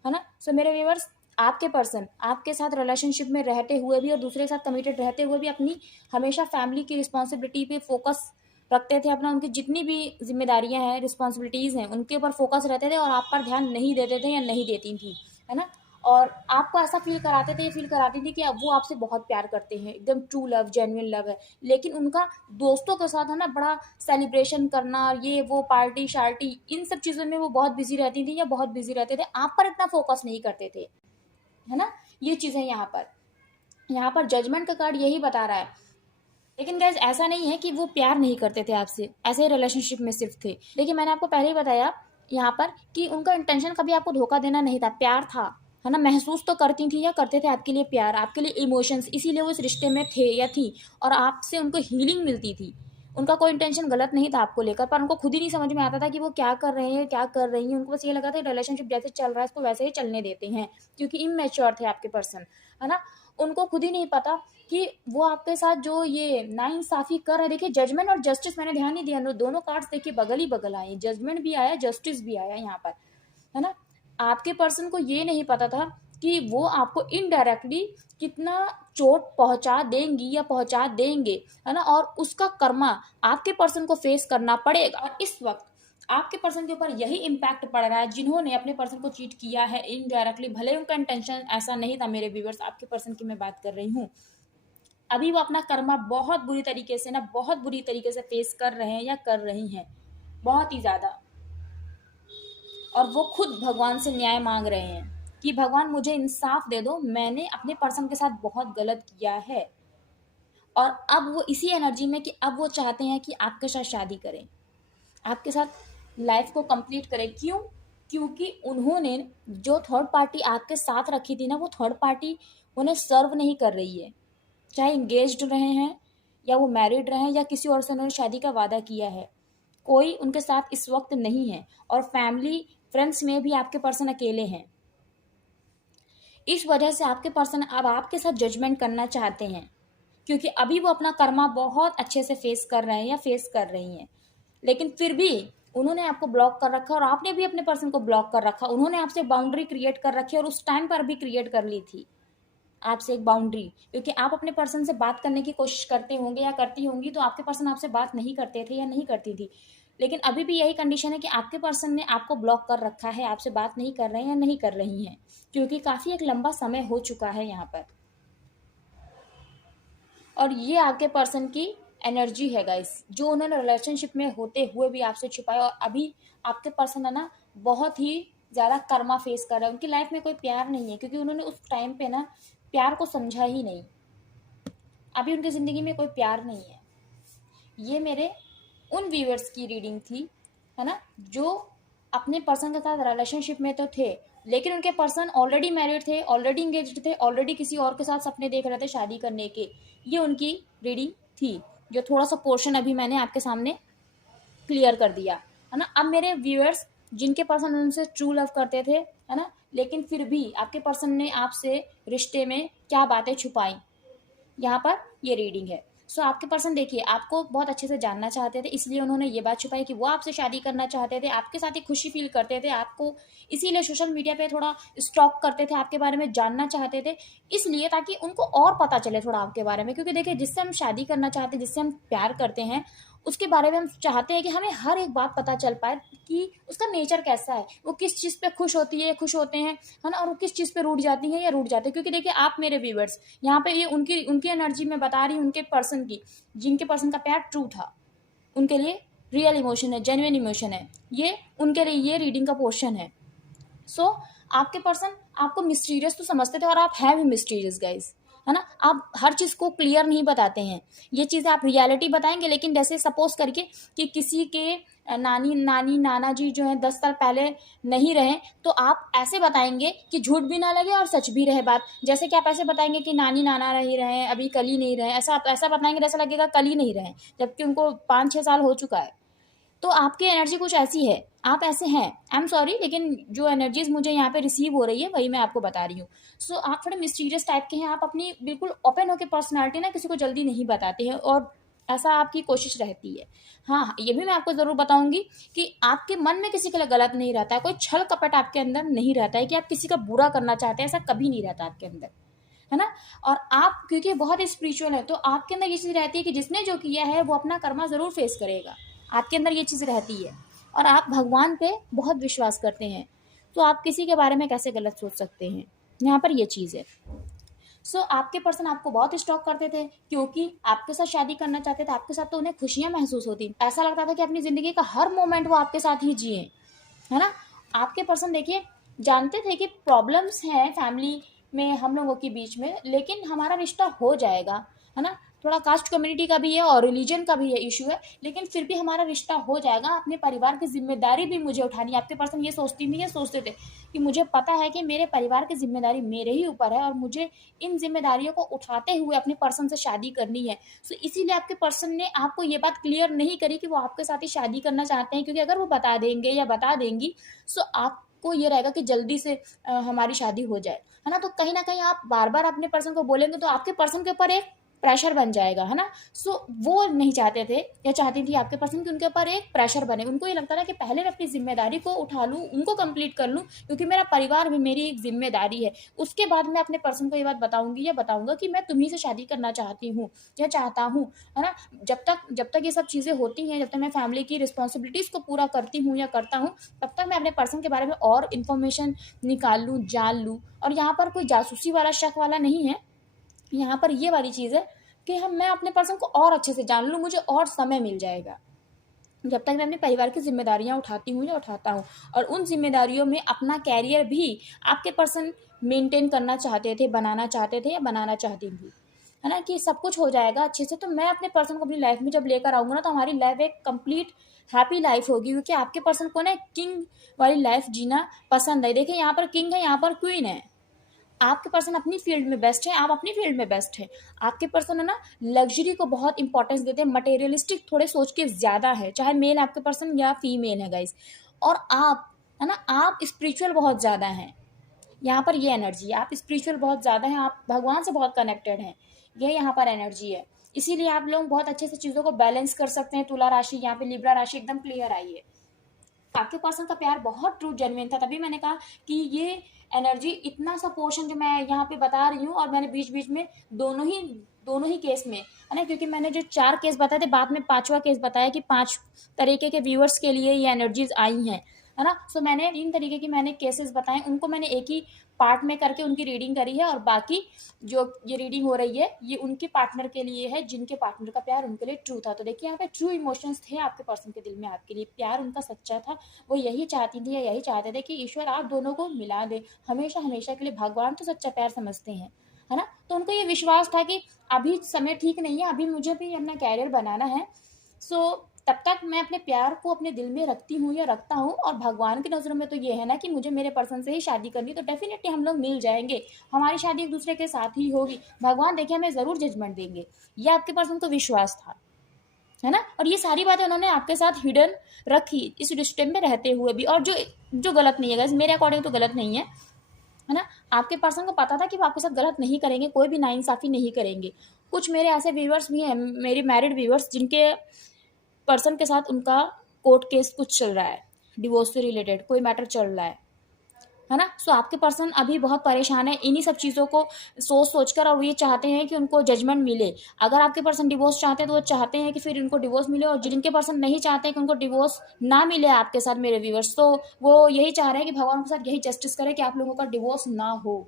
है ना। सो मेरे व्यूअर्स, आपके पर्सन आपके साथ रिलेशनशिप में रहते हुए भी और दूसरे के साथ कमिटेड रहते हुए भी अपनी हमेशा फैमिली की रिस्पॉन्सिबिलिटी पे फोकस रखते थे, अपना उनकी जितनी भी जिम्मेदारियां हैं, रिस्पॉन्सिबिलिटीज़ हैं, उनके ऊपर फोकस रहते थे और आप पर ध्यान नहीं देते थे या नहीं देती थी, है ना। और आपको ऐसा फील कराते थे, ये फील कराती थी कि अब वो आपसे बहुत प्यार करते हैं, एकदम ट्रू लव, जेन्युइन लव है। लेकिन उनका दोस्तों के साथ, है ना, बड़ा सेलिब्रेशन करना, ये वो पार्टी शार्टी, इन सब चीज़ों में वो बहुत बिजी रहती थी या बहुत बिजी रहते थे, आप पर इतना फोकस नहीं करते थे, है ना। ये चीज़ें यहाँ पर जजमेंट का कार्ड यही बता रहा है। लेकिन गैस ऐसा नहीं है कि वो प्यार नहीं करते थे आपसे, ऐसे ही रिलेशनशिप में सिर्फ थे। देखिए मैंने आपको पहले ही बताया यहाँ पर कि उनका इंटेंशन कभी आपको धोखा देना नहीं था, प्यार था, है ना। महसूस तो करती थी या करते थे आपके लिए प्यार, आपके लिए इमोशंस, इसीलिए वो इस रिश्ते में थे या थी, और आपसे उनको हीलिंग मिलती थी। उनका कोई इंटेंशन गलत नहीं था आपको लेकर, पर उनको खुद ही नहीं समझ में आता था कि वो क्या कर रहे हैं, क्या कर रही हैं। उनको बस ये लगा था रिलेशनशिप जैसे चल रहा है इसको वैसे ही चलने देते हैं, क्योंकि इमेच्योर थे आपके पर्सन, है ना। उनको खुद ही नहीं पता कि वो आपके साथ जो ये नाइंसाफी कर रहे हैं। देखिए जजमेंट और जस्टिस मैंने ध्यान नहीं दिया, दोनों कार्ड्स देखिए बगल ही बगल आए, जजमेंट भी आया, जस्टिस भी आया यहाँ पर, है ना। आपके पर्सन को ये नहीं पता था कि वो आपको इनडायरेक्टली कितना चोट पहुंचा देंगी या पहुंचा देंगे, है ना, और उसका कर्मा आपके पर्सन को फेस करना पड़ेगा। और इस वक्त आपके पर्सन के ऊपर यही इम्पैक्ट पड़ रहा है, जिन्होंने अपने पर्सन को चीट किया है इनडायरेक्टली, भले उनका इंटेंशन ऐसा नहीं था। मेरे व्यूअर्स, आपके पर्सन की मैं बात कर रही हूँ, अभी वो अपना कर्मा बहुत बुरी तरीके से ना, बहुत बुरी तरीके से फेस कर रहे हैं या कर रही हैं, बहुत ही ज्यादा। और वो खुद भगवान से न्याय मांग रहे हैं कि कि भगवान मुझे इंसाफ दे दो, मैंने अपने पर्सन के साथ बहुत गलत किया है। और अब वो इसी एनर्जी में कि अब वो चाहते हैं कि आपके साथ शादी करें, आपके साथ लाइफ को कंप्लीट करें। क्यों? क्योंकि उन्होंने जो थर्ड पार्टी आपके साथ रखी थी ना, वो थर्ड पार्टी उन्हें सर्व नहीं कर रही है। चाहे इंगेज्ड रहे हैं या वो मैरिड रहे हैं या किसी और से उन्होंने शादी का वादा किया है, कोई उनके साथ इस वक्त नहीं है। और फैमिली फ्रेंड्स में भी आपके पर्सन अकेले हैं। इस वजह से आपके पर्सन अब आपके साथ जजमेंट करना चाहते हैं, क्योंकि अभी वो अपना कर्मा बहुत अच्छे से फेस कर रहे हैं या फेस कर रही हैं। लेकिन फिर भी उन्होंने आपको ब्लॉक कर रखा और आपने भी अपने पर्सन को ब्लॉक कर रखा। उन्होंने आपसे बाउंड्री क्रिएट कर रखी और उस टाइम पर भी क्रिएट कर ली थी आपसे एक बाउंड्री, क्योंकि आप अपने पर्सन से बात करने की कोशिश करते होंगे या करती होंगी, तो आपके पर्सन आपसे बात नहीं करते थे या नहीं करती थी। लेकिन अभी भी यही कंडीशन है कि आपके पर्सन ने आपको ब्लॉक कर रखा है, आपसे बात नहीं कर रहे हैं या नहीं कर रही हैं, क्योंकि काफ़ी एक लंबा समय हो चुका है यहाँ पर। और ये आपके पर्सन की एनर्जी है गाइस, जो उन्होंने रिलेशनशिप में होते हुए भी आपसे छुपाया। और अभी आपके पर्सन है ना बहुत ही ज़्यादा कर्मा फेस कर रहा है। उनकी लाइफ में कोई प्यार नहीं है, क्योंकि उन्होंने उस टाइम पे ना प्यार को समझा ही नहीं। अभी उनकी ज़िंदगी में कोई प्यार नहीं है। ये मेरे उन व्यूअर्स की रीडिंग थी, है ना, जो अपने पर्सन के साथ रिलेशनशिप में तो थे, लेकिन उनके पर्सन ऑलरेडी मैरिड थे, ऑलरेडी इंगेज्ड थे, ऑलरेडी किसी और के साथ सपने देख रहे थे शादी करने के। ये उनकी रीडिंग थी, जो थोड़ा सा पोर्शन अभी मैंने आपके सामने क्लियर कर दिया, है ना। अब मेरे व्यूअर्स जिनके पर्सन उनसे ट्रू लव करते थे, है ना, लेकिन फिर भी आपके पर्सन ने आपसे रिश्ते में क्या बातें छुपाई, यहाँ पर ये रीडिंग है। सो आपके पर्सन देखिए आपको बहुत अच्छे से जानना चाहते थे, इसलिए उन्होंने ये बात छुपाई कि वो आपसे शादी करना चाहते थे, आपके साथ ही खुशी फील करते थे, आपको इसीलिए सोशल मीडिया पे थोड़ा स्टॉक करते थे, आपके बारे में जानना चाहते थे, इसलिए ताकि उनको और पता चले थोड़ा आपके बारे में। क्योंकि देखिए जिससे हम शादी करना चाहते हैं, जिससे हम प्यार करते हैं, उसके बारे में हम चाहते हैं कि हमें हर एक बात पता चल पाए कि उसका नेचर कैसा है, वो किस चीज़ पे खुश होती है, खुश होते हैं, है ना, और वो किस चीज़ पे रूठ जाती है या रूठ जाते हैं। क्योंकि देखिए आप मेरे व्यूअर्स यहाँ पे ये उनकी उनकी एनर्जी में बता रही हूँ, उनके पर्सन की, जिनके पर्सन का प्यार ट्रू था, उनके लिए रियल इमोशन है, जेन्युइन इमोशन है, ये उनके लिए ये रीडिंग का पोर्शन है। सो आपके पर्सन आपको मिस्टीरियस तो समझते थे, और आप हैं भी मिस्टीरियस गाइज, है ना। आप हर चीज़ को क्लियर नहीं बताते हैं, ये चीज़ें आप रियलिटी बताएंगे। लेकिन जैसे सपोज करके कि किसी के नानी नाना जी जो है 10 साल पहले नहीं रहे, तो आप ऐसे बताएंगे कि झूठ भी ना लगे और सच भी रहे बात। जैसे कि आप ऐसे बताएंगे कि नानी नाना नहीं रहे, अभी कल ही नहीं रहे, ऐसा आप ऐसा बताएंगे जैसा लगेगा कल ही नहीं रहे, जबकि उनको 5-6 साल हो चुका है। तो आपकी एनर्जी कुछ ऐसी है, आप ऐसे हैं। आई एम सॉरी, लेकिन जो एनर्जीज मुझे यहाँ पे रिसीव हो रही है वही मैं आपको बता रही हूँ। सो आप थोड़े मिस्टीरियस टाइप के हैं, आप अपनी बिल्कुल ओपन होकर पर्सनालिटी ना किसी को जल्दी नहीं बताते हैं, और ऐसा आपकी कोशिश रहती है। हाँ, ये भी मैं आपको ज़रूर बताऊंगी कि आपके मन में किसी के लिए गलत नहीं रहता है, कोई छल कपट आपके अंदर नहीं रहता है कि आप किसी का बुरा करना चाहते हैं, ऐसा कभी नहीं रहता आपके अंदर, है ना। और आप क्योंकि बहुत स्पिरिचुअल है, तो आपके अंदर ये चीज़ रहती है कि जिसने जो किया है वो अपना कर्मा ज़रूर फेस करेगा, आपके अंदर ये चीज़ रहती है। और आप भगवान पे बहुत विश्वास करते हैं, तो आप किसी के बारे में कैसे गलत सोच सकते हैं, यहाँ पर ये चीज़ है। सो आपके पर्सन आपको बहुत स्टॉक करते थे, क्योंकि आपके साथ शादी करना चाहते थे, आपके साथ तो उन्हें खुशियाँ महसूस होती, ऐसा लगता था कि अपनी ज़िंदगी का हर मोमेंट वो आपके साथ ही जिए, है ना। आपके पर्सन देखिए जानते थे कि प्रॉब्लम्स हैं फैमिली में हम लोगों के बीच में, लेकिन हमारा रिश्ता हो जाएगा, है ना। थोड़ा कास्ट कम्युनिटी का भी है और रिलीजन का भी है इशू है, लेकिन फिर भी हमारा रिश्ता हो जाएगा। अपने परिवार की जिम्मेदारी भी मुझे उठानी है। आपके पर्सन ये सोचते थे कि मुझे पता है कि मेरे परिवार की जिम्मेदारी मेरे ही ऊपर है, और मुझे इन जिम्मेदारियों को उठाते हुए अपने पर्सन से शादी करनी है। सो इसीलिए आपके पर्सन ने आपको ये बात क्लियर नहीं करी कि वो आपके साथ ही शादी करना चाहते हैं, क्योंकि अगर वो बता देंगे या बता देंगी, सो आपको ये रहेगा कि जल्दी से हमारी शादी हो जाए, है ना। तो कहीं ना कहीं आप बार बार अपने पर्सन को बोलेंगे तो आपके पर्सन के ऊपर एक प्रेशर बन जाएगा, है ना। सो वो नहीं चाहते थे या चाहती थी आपके पर्सन कि उनके ऊपर एक प्रेशर बने। उनको ये लगता था कि पहले मैं अपनी जिम्मेदारी को उठा लूँ, उनको कंप्लीट कर लूँ, क्योंकि मेरा परिवार भी मेरी एक जिम्मेदारी है। उसके बाद मैं अपने पर्सन को ये बात बताऊंगी या बताऊंगा कि मैं तुम्ही से शादी करना चाहती हूँ या चाहता हूँ, है ना। जब तक ये सब चीज़ें होती हैं, जब तक मैं फैमिली की रिस्पॉन्सिबिलिटीज़ को पूरा करती हूँ या करता हूँ, तब तक मैं अपने पर्सन के बारे में और इन्फॉर्मेशन निकाल लूँ, जान लूँ। और यहाँ पर कोई जासूसी वाला शक वाला नहीं है, यहाँ पर ये वाली चीज़ है कि मैं अपने पर्सन को और अच्छे से जान लूँ, मुझे और समय मिल जाएगा। जब तक मैं अपने परिवार की जिम्मेदारियां उठाती हूँ या उठाता हूँ, और उन जिम्मेदारियों में अपना कैरियर भी आपके पर्सन मेंटेन करना चाहते थे, बनाना चाहते थे या बनाना चाहती थी, है ना, कि सब कुछ हो जाएगा अच्छे से, तो मैं अपने पर्सन को अपनी लाइफ में जब लेकर आऊँगा ना, तो हमारी लाइफ एक कंप्लीट हैप्पी लाइफ होगी, क्योंकि आपके पर्सन को ना किंग वाली लाइफ जीना पसंद है। देखिए यहाँ पर किंग है, यहाँ पर क्वीन है। आपके पर्सन अपनी फील्ड में बेस्ट है, आप अपनी फील्ड में बेस्ट है। आपके पर्सन है ना लग्जरी को बहुत इंपॉर्टेंस देते हैं, मटेरियलिस्टिक थोड़े सोच के ज्यादा है, चाहे मेल आपके पर्सन या फीमेल है गाइस। और आप है ना, आप स्पिरिचुअल बहुत ज्यादा हैं। यहाँ पर ये एनर्जी, आप स्पिरिचुअल बहुत ज्यादा हैं, आप भगवान से बहुत कनेक्टेड हैं, ये यहाँ पर एनर्जी है। इसीलिए आप लोग बहुत अच्छे से चीजों को बैलेंस कर सकते हैं। तुला राशि, यहाँ पे लिब्रा राशि एकदम क्लियर आई है। आपके पर्सन का प्यार बहुत ट्रू जेन्युइन था, तभी मैंने कहा कि ये एनर्जी इतना सा पोर्शन जो मैं यहाँ पे बता रही हूँ, और मैंने बीच बीच में दोनों ही केस में है ना, क्योंकि मैंने जो 4 केस बताए थे, बाद में 5वां केस बताया कि 5 तरीके के व्यूअर्स के लिए ये एनर्जीज आई हैं, है ना। सो मैंने 3 तरीके की मैंने केसेस बताए, उनको मैंने एक ही पार्ट में करके उनकी रीडिंग करी है, और बाकी जो ये रीडिंग हो रही है ये उनके पार्टनर के लिए है, जिनके पार्टनर का प्यार उनके लिए ट्रू था। तो देखिए यहाँ पे ट्रू इमोशंस थे आपके पर्सन के दिल में, आपके लिए प्यार उनका सच्चा था। वो यही चाहती थी या यही चाहते थे कि ईश्वर आप दोनों को मिला दे हमेशा हमेशा के लिए। भगवान तो सच्चा प्यार समझते हैं, है ना। तो उनको ये विश्वास था कि अभी समय ठीक नहीं है, अभी मुझे भी अपना कैरियर बनाना है। सो तब तक मैं अपने प्यार को अपने दिल में रखती हूँ या रखता हूँ, और भगवान की नज़रों में तो ये है ना कि मुझे मेरे पर्सन से ही शादी करनी, तो डेफिनेटली हम लोग मिल जाएंगे, हमारी शादी एक दूसरे के साथ ही होगी। भगवान देखिए हमें ज़रूर जजमेंट देंगे, ये आपके पर्सन को विश्वास था, है ना। और ये सारी बातें उन्होंने आपके साथ हिडन रखी इस रिश्ते में रहते हुए भी, और जो जो गलत नहीं है गाइस, मेरे अकॉर्डिंग तो गलत नहीं है ना। आपके पर्सन को पता था कि वो आपके साथ गलत नहीं करेंगे, कोई भी नाइंसाफी नहीं करेंगे। कुछ मेरे ऐसे व्यूवर्स भी हैं, मेरे मैरिड व्यूवर्स, जिनके पर्सन के साथ उनका कोर्ट केस कुछ चल रहा है, डिवोर्स से रिलेटेड कोई मैटर चल रहा है ना। सो आपके पर्सन अभी बहुत परेशान है इन्हीं सब चीज़ों को सोच सोच कर, और वो ये चाहते हैं कि उनको जजमेंट मिले। अगर आपके पर्सन डिवोर्स चाहते हैं तो वो चाहते हैं कि फिर उनको डिवोर्स मिले, और जिनके पर्सन नहीं चाहते हैं कि उनको डिवोर्स ना मिले आपके साथ मेरे व्यूवर्स, तो वो यही चाह रहे हैं कि भगवान के साथ यही जस्टिस करे कि आप लोगों का डिवोर्स ना हो।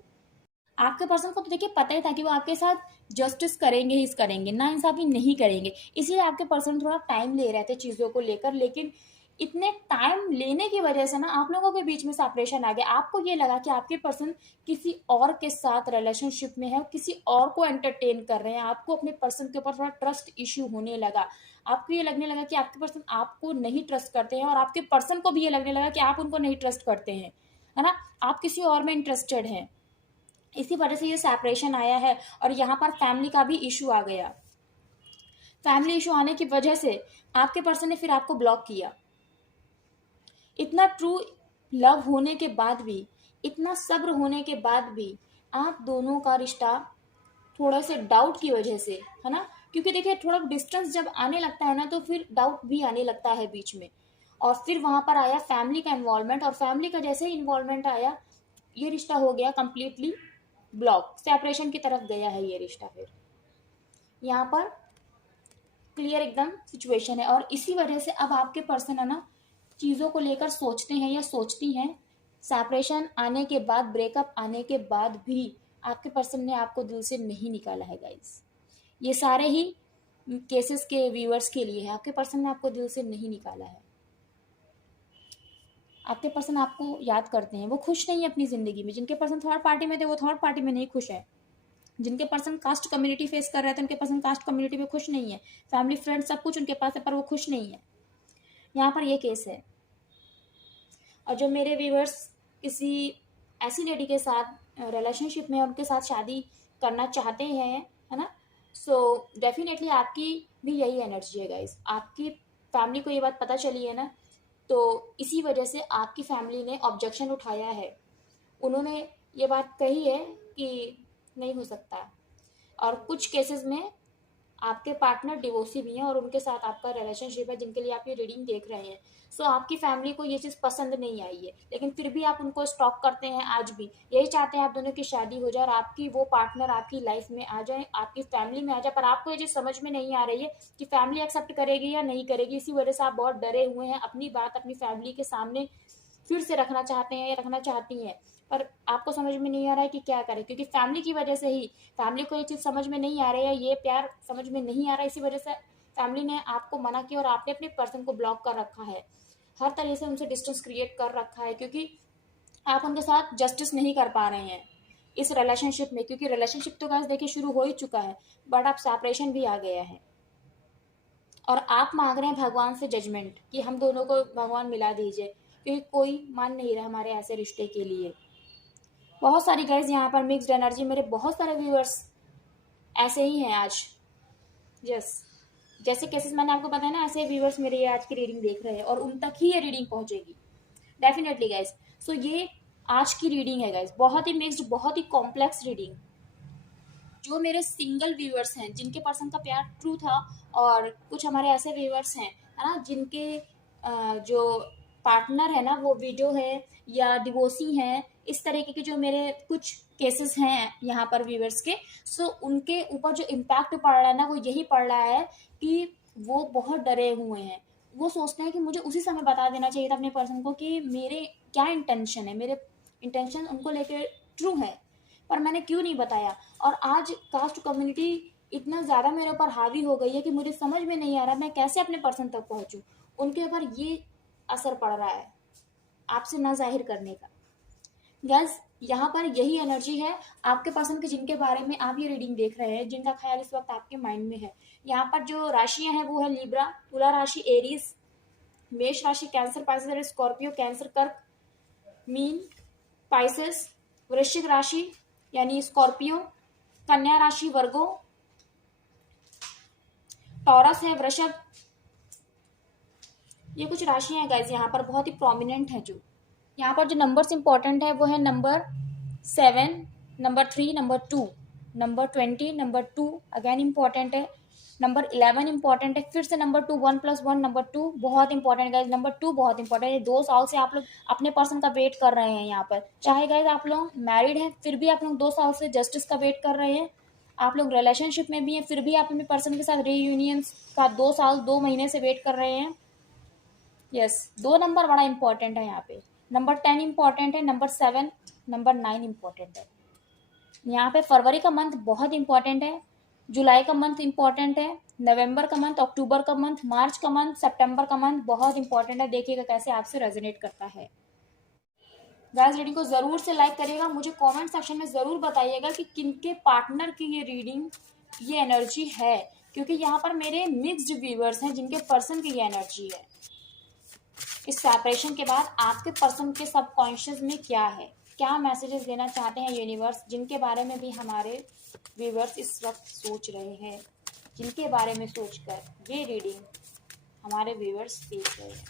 आपके पर्सन को तो देखिए पता ही था कि वो आपके साथ जस्टिस करेंगे ही करेंगे, ना इंसाफी नहीं करेंगे। इसलिए आपके पर्सन थोड़ा टाइम ले रहे थे चीज़ों को लेकर, लेकिन इतने टाइम लेने की वजह से ना आप लोगों के बीच में सेपरेशन आ गया। आपको ये लगा कि आपके पर्सन किसी और के साथ रिलेशनशिप में है, किसी और को एंटरटेन कर रहे हैं, आपको अपने पर्सन के ऊपर थोड़ा ट्रस्ट इश्यू होने लगा। आपको ये लगने लगा कि आपके पर्सन आपको नहीं ट्रस्ट करते हैं, और आपके पर्सन को भी ये लगने लगा कि आप उनको नहीं ट्रस्ट करते हैं, है ना। आप किसी और में इंटरेस्टेड हैं, इसी वजह से ये सेपरेशन आया है। और यहाँ पर फैमिली का भी इशू आ गया। फैमिली इशू आने की वजह से आपके पर्सन ने फिर आपको ब्लॉक किया। इतना ट्रू लव होने के बाद भी, इतना सब्र होने के बाद भी, आप दोनों का रिश्ता थोड़ा से डाउट की वजह से, है ना, क्योंकि देखिए थोड़ा डिस्टेंस जब आने लगता है ना, तो फिर डाउट भी आने लगता है बीच में। और फिर वहां पर आया फैमिली का इन्वॉल्वमेंट, और फैमिली का जैसे ही इन्वॉल्वमेंट आया, ये रिश्ता हो गया कंप्लीटली ब्लॉक, सेपरेशन की तरफ गया है ये रिश्ता। फिर यहाँ पर क्लियर एकदम सिचुएशन है, और इसी वजह से अब आपके पर्सन है ना चीज़ों को लेकर सोचते हैं या सोचती हैं। सेपरेशन आने के बाद, ब्रेकअप आने के बाद भी आपके पर्सन ने आपको दिल से नहीं निकाला है गाइस। ये सारे ही केसेस के व्यूअर्स के लिए है, आपके पर्सन ने आपको दिल से नहीं निकाला है। आपके पर्सन आपको याद करते हैं, वो खुश नहीं है अपनी जिंदगी में। जिनके पर्सन थर्ड पार्टी में थे वो थर्ड पार्टी में नहीं खुश है। जिनके पर्सन कास्ट कम्युनिटी फेस कर रहे थे उनके पर्सन कास्ट कम्युनिटी में खुश नहीं है। फैमिली फ्रेंड सब कुछ उनके पास है, पर वो खुश नहीं है। यहाँ पर ये केस है। और जो मेरे व्यूवर्स किसी ऐसी लेडी के साथ रिलेशनशिप में, उनके साथ शादी करना चाहते हैं, है ना, सो डेफिनेटली आपकी भी यही एनर्जी है गाइस। आपकी फैमिली को ये बात पता चली है ना, तो इसी वजह से आपकी फैमिली ने ऑब्जेक्शन उठाया है। उन्होंने ये बात कही है कि नहीं हो सकता। और कुछ केसेस में आपके पार्टनर डिवोर्सी भी हैं, और उनके साथ आपका रिलेशनशिप है, जिनके लिए आप ये रीडिंग देख रहे हैं। सो आपकी फैमिली को ये चीज़ पसंद नहीं आई है, लेकिन फिर भी आप उनको स्टॉक करते हैं। आज भी यही चाहते हैं आप दोनों की शादी हो जाए, और आपकी वो पार्टनर आपकी लाइफ में आ जाए, आपकी फैमिली में आ जाए। पर आपको ये चीज़ समझ में नहीं आ रही है कि फैमिली एक्सेप्ट करेगी या नहीं करेगी। इसी वजह से आप बहुत डरे हुए हैं, अपनी बात अपनी फैमिली के सामने फिर से रखना चाहते हैं या रखना चाहती हैं, पर आपको समझ में नहीं आ रहा है कि क्या करें, क्योंकि फैमिली की वजह से ही, फैमिली को ये चीज़ समझ में नहीं आ रही है, ये प्यार समझ में नहीं आ रहा है, इसी वजह से फैमिली ने आपको मना किया और आपने अपने पर्सन को ब्लॉक कर रखा है, हर तरह से उनसे डिस्टेंस क्रिएट कर रखा है, क्योंकि आप उनके साथ जस्टिस नहीं कर पा रहे हैं इस रिलेशनशिप में, क्योंकि रिलेशनशिप तो गाइस देखिए शुरू हो ही चुका है, बट अब सेपरेशन भी आ गया है और आप मांग रहे हैं भगवान से जजमेंट कि हम दोनों को भगवान मिला दीजिए, क्योंकि कोई मान नहीं रहा हमारे ऐसे रिश्ते के लिए। बहुत सारी गाइस यहाँ पर मिक्स्ड एनर्जी, मेरे बहुत सारे व्यूअर्स ऐसे ही हैं आज। यस, जैसे केसेस मैंने आपको बताया ना, ऐसे व्यूअर्स मेरे आज की रीडिंग देख रहे हैं और उन तक ही ये रीडिंग पहुंचेगी डेफिनेटली गाइस। सो ये आज की रीडिंग है गाइस, बहुत ही मिक्स्ड, बहुत ही कॉम्प्लेक्स रीडिंग। जो मेरे सिंगल व्यूअर्स हैं जिनके पर्सन का प्यार ट्रू था, और कुछ हमारे ऐसे व्यूअर्स हैं है ना जिनके जो पार्टनर है ना वो विडो है या डिवोर्सी हैं, इस तरीके के जो मेरे कुछ केसेस हैं यहाँ पर व्यूअर्स के। सो उनके ऊपर जो इम्पैक्ट पड़ रहा है ना वो यही पड़ रहा है कि वो बहुत डरे हुए हैं। वो सोचते हैं कि मुझे उसी समय बता देना चाहिए था अपने पर्सन को कि मेरे क्या इंटेंशन है, मेरे इंटेंशन उनको लेकर ट्रू है, पर मैंने क्यों नहीं बताया। और आज कास्ट कम्युनिटी इतना ज़्यादा मेरे ऊपर हावी हो गई है कि मुझे समझ में नहीं आ रहा मैं कैसे अपने पर्सन तक पहुंचूं। उनके ऊपर ये असर पड़ रहा है आपसे ना जाहिर करने का। गैस यहाँ पर यही एनर्जी है आपके पर्सन के जिनके बारे में आप ये रीडिंग देख रहे हैं, जिनका ख्याल इस वक्त आपके माइंड में है। यहाँ पर जो राशियां हैं वो है लिब्रा, तुला राशि, एरीज, मेष राशि, कैंसर, पाइसेस, स्कॉर्पियो, कैंसर, कर्क, मीन, पाइसेस, वृश्चिक राशि यानी स्कॉर्पियो, कन्या राशि, वर्गो, टॉरस है, वृषभ। ये कुछ राशियां हैं गाइज यहाँ पर बहुत ही प्रोमिनेंट है। जो यहाँ पर जो नंबर्स इंपॉर्टेंट है वो है number 7, number 3, number 2, number 20, number 2 again important है, नंबर 11 इंपॉर्टेंट है, फिर से नंबर 2, 1 + 1 नंबर 2 बहुत इंपॉर्टेंट गाइज, नंबर 2 बहुत इंपॉर्टेंट है। 2 साल से आप लोग अपने पर्सन का वेट कर रहे हैं यहाँ पर, चाहे गाइज आप लोग मैरिड हैं फिर भी आप लोग 2 साल से जस्टिस का वेट कर रहे हैं, आप लोग रिलेशनशिप में भी हैं फिर भी आप अपने पर्सन के साथ रीयूनियन का 2 साल 2 महीने से वेट कर रहे हैं। यस, 2 नंबर बड़ा इंपॉर्टेंट है यहाँ पे, नंबर 10 इंपॉर्टेंट है, नंबर 7, नंबर 9 इंपॉर्टेंट है। यहाँ पे फरवरी का मंथ बहुत इंपॉर्टेंट है, जुलाई का मंथ इंपॉर्टेंट है, नवंबर का मंथ, अक्टूबर का मंथ, मार्च का मंथ, सितंबर का मंथ बहुत इंपॉर्टेंट है। देखिएगा कैसे आपसे रेजोनेट करता है। गाइस रीडिंग को जरूर से लाइक करिएगा, मुझे कमेंट सेक्शन में जरूर बताइएगा कि किनके पार्टनर की ये रीडिंग, ये एनर्जी है, क्योंकि यहाँ पर मेरे मिक्स्ड व्यूअर्स हैं जिनके पर्सन की ये एनर्जी है। इस सेपरेशन के बाद आपके पर्सन के सबकॉन्शियस में क्या है, क्या मैसेजेस देना चाहते हैं यूनिवर्स, जिनके बारे में भी हमारे व्यूअर्स इस वक्त सोच रहे हैं, जिनके बारे में सोचकर ये रीडिंग हमारे व्यूअर्स देख रहे हैं,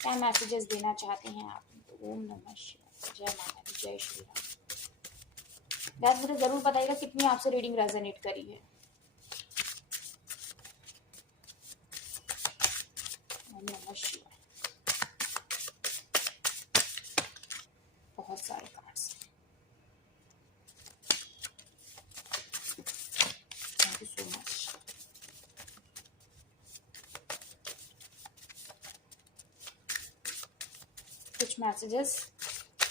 क्या मैसेजेस देना चाहते हैं आप। ओम नमः शिवाय, जय माता दी, जय श्री राम। गाइस मुझे जरूर बताइएगा कितनी आपसे रीडिंग रेजोनेट करी है। ओम नमः शिवाय। बहुत सारे cards, thank you so much. कुछ मैसेजेस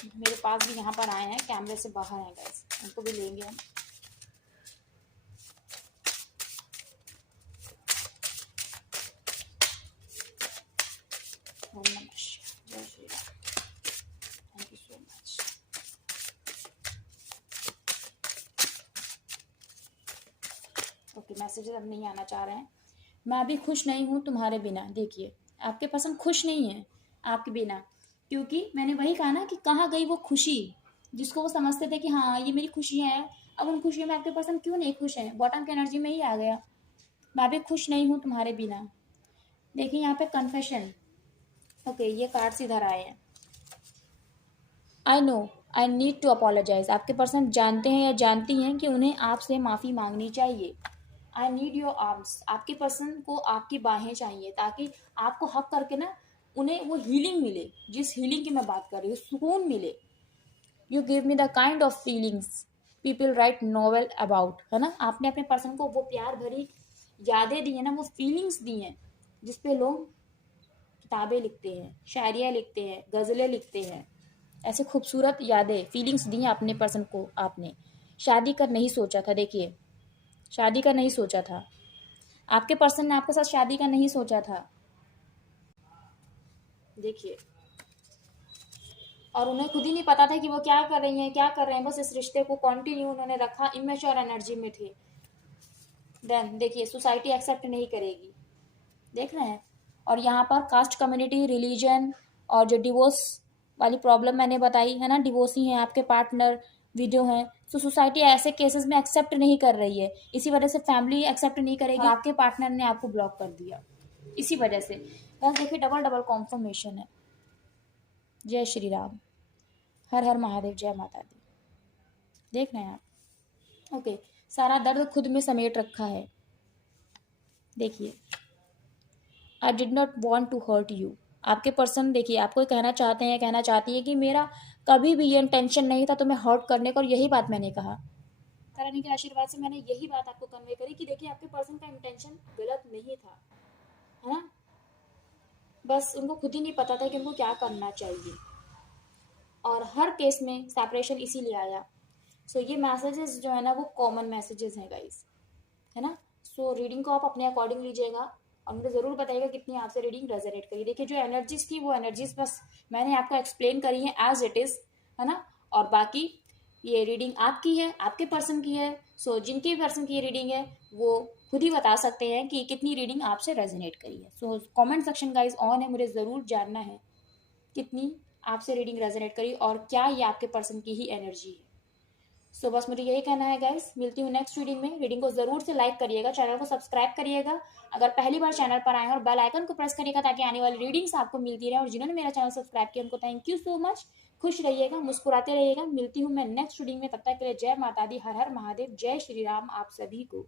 मेरे पास भी यहाँ पर आए हैं, कैमरे से बाहर हैं गाइस, उनको भी लेंगे हम। ओम नमः शिवाय, जय Shri Ram, thank you so much. Okay, messages अब नहीं आना चाह रहे हैं। मैं अभी खुश नहीं हूँ तुम्हारे बिना। देखिए आपके पसंद खुश नहीं है आपके बिना, क्योंकि मैंने वही कहा ना कि कहाँ गई वो खुशी जिसको वो समझते थे कि हाँ ये मेरी खुशियाँ हैं, अब उन खुशियों में आपके पर्सन क्यों नहीं खुश हैं। बॉटम की एनर्जी में ही आ गया, मैं भी खुश नहीं हूँ तुम्हारे बिना। देखिए यहाँ पे कन्फेशन। ओके, ये कार्ड्स इधर आए हैं। I know I need to apologise. आपके पर्सन जानते हैं या जानती हैं कि उन्हें आपसे माफ़ी मांगनी चाहिए। I need your arms. आपके पर्सन को आपकी बाहें चाहिए ताकि आपको हक करके ना उन्हें वो हीलिंग मिले, जिस हीलिंग की मैं बात कर रही हूँ, सुकून मिले। You give me the kind of feelings people right novel about, है ना। आपने अपने पर्सन को वो प्यार भरी यादें दी हैं ना, वो फीलिंग्स दी हैं जिसपे लोग किताबें लिखते हैं, शायरियाँ लिखते हैं, गज़लें लिखते हैं। ऐसे खूबसूरत यादें, फीलिंग्स दी हैं अपने पर्सन को। आपने शादी कर नहीं सोचा था, देखिए शादी का नहीं सोचा था, आपके पर्सन ने आपके साथ शादी का नहीं सोचा था, देखिए, और उन्हें खुद ही नहीं पता था कि वो क्या कर रही हैं, क्या कर रहे हैं, बस इस रिश्ते को कंटिन्यू उन्होंने रखा, इमेच्योर एनर्जी में थे। देन देखिए, सोसाइटी एक्सेप्ट नहीं करेगी, देख रहे हैं। और यहाँ पर कास्ट, कम्युनिटी, रिलीजन और जो डिवोर्स वाली प्रॉब्लम मैंने बताई है ना, डिवोर्सी हैं आपके पार्टनर, विडो हैं, तो सोसाइटी ऐसे केसेस में एक्सेप्ट नहीं कर रही है, इसी वजह से फैमिली एक्सेप्ट नहीं करेगी, और आपके पार्टनर ने आपको ब्लॉक कर दिया इसी वजह से। बस देखिए, डबल डबल कॉन्फर्मेशन है। जय श्री राम, हर हर महादेव, जय माता दी। देख रहे हैं आप, ओके, सारा दर्द खुद में समेट रखा है। देखिए, I did not want to hurt you. आपके पर्सन देखिए आपको कहना चाहते हैं, कहना चाहती है कि मेरा कभी भी ये इंटेंशन नहीं था तुम्हें हर्ट करने का, और यही बात मैंने कहा, तारानी के आशीर्वाद से मैंने यही बात आपको कन्वे करी कि देखिए आपके पर्सन का इंटेंशन गलत नहीं था, है ना, बस उनको खुद ही नहीं पता था कि उनको क्या करना चाहिए, और हर केस में सेपरेशन इसीलिए आया। सो ये मैसेजेस जो है ना वो कॉमन मैसेजेस हैं गाइस, है ना। सो रीडिंग को आप अपने अकॉर्डिंग लीजिएगा, और मुझे ज़रूर बताइएगा कितनी आपसे रीडिंग रेजोनेट करी। देखिए, जो एनर्जीज थी वो एनर्जीज बस मैंने आपको एक्सप्लेन करी है एज इट इज़, है ना, और बाकी ये रीडिंग आपकी है, आपके पर्सन की है। सो जिनके पर्सन की रीडिंग है वो खुद ही बता सकते हैं कि कितनी रीडिंग आपसे रेजोनेट करी है। So comment section guys on है, मुझे ज़रूर जानना है कितनी आपसे रीडिंग रेजोनेट करी और क्या ये आपके पर्सन की ही एनर्जी है। सो बस मुझे यही कहना है गाइस, मिलती हूँ नेक्स्ट रीडिंग में। रीडिंग को जरूर से लाइक करिएगा, चैनल को सब्सक्राइब करिएगा अगर पहली बार चैनल पर आए हैं, और बेल आइकन को प्रेस करिएगा ताकि आने वाली रीडिंग्स आपको मिलती रहे। और जिन्होंने मेरा चैनल सब्सक्राइब किया उनको थैंक यू सो मच। खुश रहिएगा, मुस्कुराते रहिएगा। मिलती हूँ मैं नेक्स्ट रीडिंग में, तब तक के लिए जय माता दी, हर हर महादेव, जय श्री राम आप सभी को।